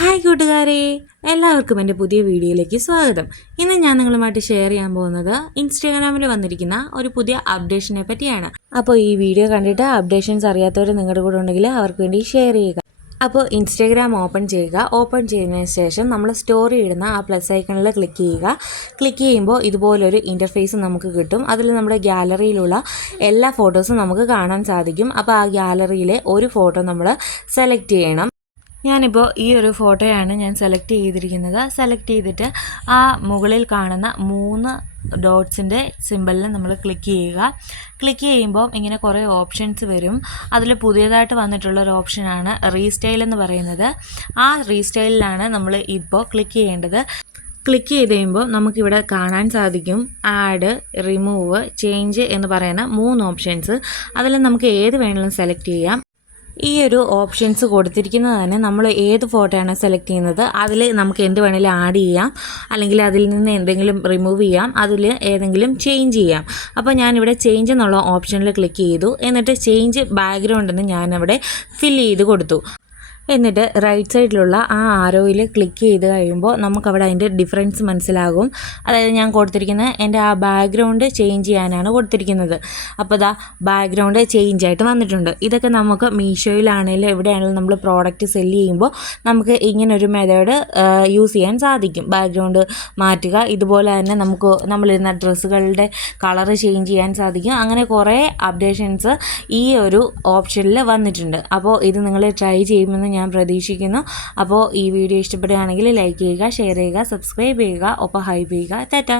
Hi കൂട്ടുകാരെ, എല്ലാവർക്കും എൻ്റെ പുതിയ വീഡിയോയിലേക്ക് സ്വാഗതം. ഇന്ന് ഞാൻ നിങ്ങളുമായിട്ട് ഷെയർ ചെയ്യാൻ പോകുന്നത് ഇൻസ്റ്റാഗ്രാമിൽ വന്നിരിക്കുന്ന ഒരു പുതിയ അപ്ഡേഷനെ പറ്റിയാണ്. അപ്പോൾ ഈ വീഡിയോ കണ്ടിട്ട് അപ്ഡേഷൻസ് അറിയാത്തവർ നിങ്ങളുടെ കൂടെ ഉണ്ടെങ്കിൽ അവർക്ക് വേണ്ടി ഷെയർ ചെയ്യുക. അപ്പോൾ ഇൻസ്റ്റാഗ്രാം ഓപ്പൺ ചെയ്യുക. ഓപ്പൺ ചെയ്തതിന് ശേഷം നമ്മൾ സ്റ്റോറി ഇടുന്ന ആ പ്ലസ് ഐക്കണിൽ ക്ലിക്ക് ചെയ്യുക. ക്ലിക്ക് ചെയ്യുമ്പോൾ ഇതുപോലൊരു ഇൻ്റർഫേസ് നമുക്ക് കിട്ടും. അതിൽ നമ്മുടെ ഗാലറിയിലുള്ള എല്ലാ ഫോട്ടോസും നമുക്ക് കാണാൻ സാധിക്കും. അപ്പോൾ ആ ഗാലറിയിലെ ഒരു ഫോട്ടോ നമ്മൾ സെലക്ട് ചെയ്യണം. ഞാനിപ്പോൾ ഈ ഒരു ഫോട്ടോയാണ് ഞാൻ സെലക്ട് ചെയ്തിരിക്കുന്നത്. സെലക്ട് ചെയ്തിട്ട് ആ മുകളിൽ കാണുന്ന 3 ഡോട്ട്സിൻ്റെ സിമ്പലിൽ നമ്മൾ ക്ലിക്ക് ചെയ്യുക. ക്ലിക്ക് ചെയ്യുമ്പോൾ ഇങ്ങനെ കുറേ ഓപ്ഷൻസ് വരും. അതിൽ പുതിയതായിട്ട് വന്നിട്ടുള്ളൊരു ഓപ്ഷനാണ് റീസ്റ്റൈൽ എന്ന് പറയുന്നത്. ആ റീസ്റ്റൈലിലാണ് നമ്മൾ ഇപ്പോൾ ക്ലിക്ക് ചെയ്യേണ്ടത്. ക്ലിക്ക് ചെയ്ത് കഴിയുമ്പോൾ നമുക്കിവിടെ കാണാൻ സാധിക്കും ആഡ്, റിമൂവ്, ചേഞ്ച് എന്ന് പറയുന്ന 3 ഓപ്ഷൻസ്. അതിൽ നമുക്ക് ഏത് വേണമെങ്കിലും സെലക്ട് ചെയ്യാം. ഈ ഒരു ഓപ്ഷൻസ് കൊടുത്തിരിക്കുന്നത് തന്നെ നമ്മൾ ഏത് ഫോട്ടോയാണ് സെലക്ട് ചെയ്യുന്നത് അതിൽ നമുക്ക് എന്ത് വേണമെങ്കിലും ആഡ് ചെയ്യാം, അല്ലെങ്കിൽ അതിൽ നിന്ന് എന്തെങ്കിലും റിമൂവ് ചെയ്യാം, അതിൽ ഏതെങ്കിലും ചേഞ്ച് ചെയ്യാം. അപ്പോൾ ഞാനിവിടെ ചേഞ്ച് എന്നുള്ള ഓപ്ഷനിൽ ക്ലിക്ക് ചെയ്തു. എന്നിട്ട് ചേഞ്ച് ബാക്ക്ഗ്രൗണ്ടെന്ന് ഞാനവിടെ ഫില്ല് ചെയ്ത് കൊടുത്തു. എന്നിട്ട് റൈറ്റ് സൈഡിലുള്ള ആ ആരോയിൽ ക്ലിക്ക് ചെയ്ത് കഴിയുമ്പോൾ നമുക്കവിടെ അതിൻ്റെ ഡിഫറൻസ് മനസ്സിലാകും. അതായത് ഞാൻ കൊടുത്തിരിക്കുന്ന എൻ്റെ ആ ബാക്ക്ഗ്രൗണ്ട് ചേഞ്ച് ചെയ്യാനാണ് കൊടുത്തിരിക്കുന്നത്. അപ്പോൾ ഇതാ ബാക്ക്ഗ്രൗണ്ട് ചേഞ്ച് ആയിട്ട് വന്നിട്ടുണ്ട്. ഇതൊക്കെ നമുക്ക് മീഷോയിലാണെങ്കിലും എവിടെയാണെങ്കിലും നമ്മൾ പ്രോഡക്റ്റ് സെല്ല് ചെയ്യുമ്പോൾ നമുക്ക് ഇങ്ങനൊരു മെത്തേഡ് യൂസ് ചെയ്യാൻ സാധിക്കും. ബാക്ക്ഗ്രൗണ്ട് മാറ്റുക, ഇതുപോലെ തന്നെ നമുക്ക് നമ്മളിരുന്ന ഡ്രസ്സുകളുടെ കളറ് ചേഞ്ച് ചെയ്യാൻ സാധിക്കും. അങ്ങനെ കുറേ അപ്ഡേഷൻസ് ഈ ഒരു ഓപ്ഷനിൽ വന്നിട്ടുണ്ട്. അപ്പോൾ ഇത് നിങ്ങൾ ട്രൈ ചെയ്യുമെന്ന് ഞാൻ പ്രതീക്ഷിക്കുന്നു. അപ്പോൾ ഈ വീഡിയോ ഇഷ്ടപ്പെടുകയാണെങ്കിൽ ലൈക്ക് ചെയ്യുക, ഷെയർ ചെയ്യുക, സബ്സ്ക്രൈബ് ചെയ്യുക, ഒപ്പം ഹൈപ്പ് ചെയ്യുക. ടാറ്റാ.